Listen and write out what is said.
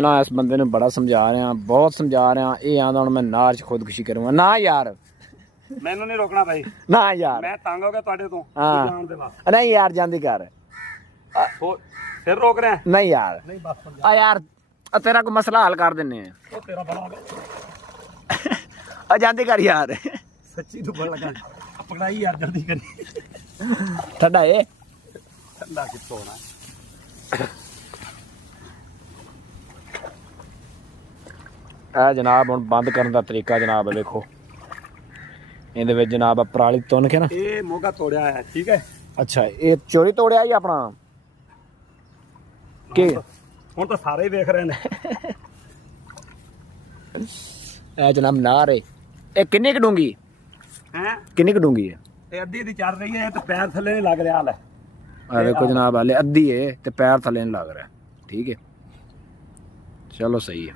ना इस बंदे ने बड़ा समझा रहा, बहुत समझा रहा। ये आंदा हुण मैं नार च खुदकुशी करूंगा ना यार। मैनू नहीं रोकना भाई ना यार मैं तंग हो गया तुहाडे तो हाँ जान दे बस नहीं यार जांदी कर फिर रोक रहे हैं नहीं यार नहीं बस आ यार तेरा कोई मसला हल कर दिन्ने ओ तेरा बड़ा आ जांदी कर यार सच्ची तू बड़ा लगा पकड़ाई यार जल्दी करी ठंडा है ठंडा कितो होना आ जनाब हुण बंद करने का तरीका जनाब देखो ਇਹਦੇ ਵਿੱਚ ਜਨਾਬ ਪਰਾਲੀ ਤੁੰਨ ਕੇ ਨਾ ਇਹ ਮੋਗਾ ਤੋੜਿਆ ਹੈ ਠੀਕ ਹੈ ਅੱਛਾ ਇਹ ਚੋਰੀ ਤੋੜਿਆ ਜੀ ਆਪਣਾ ਕੀ ਹੁਣ ਤਾਂ ਸਾਰੇ ਹੀ ਵੇਖ ਰਹੇ ਨੇ ਇਹ ਜਨਾਬ ਨਾਰ ਹੈ ਇਹ ਕਿੰਨੀ ਕੁ ਡੂੰਗੀ ਹੈ ਕਿੰਨੀ ਕੁ ਡੂੰਗੀ ਹੈ ਇਹ ਅੱਧੀ ਦੀ ਚੱਲ ਰਹੀ ਹੈ ਤੇ ਪੈਰ ਥੱਲੇ ਨਹੀਂ ਲੱਗ ਰਿਹਾ ਹਾਲ ਆ ਵੇਖੋ ਜਨਾਬ ਹਾਲੇ ਅੱਧੀ ਹੈ ਤੇ ਪੈਰ ਥੱਲੇ ਨਹੀਂ ਲੱਗ ਰਿਹਾ ਠੀਕ ਹੈ ਚਲੋ ਸਹੀ ਹੈ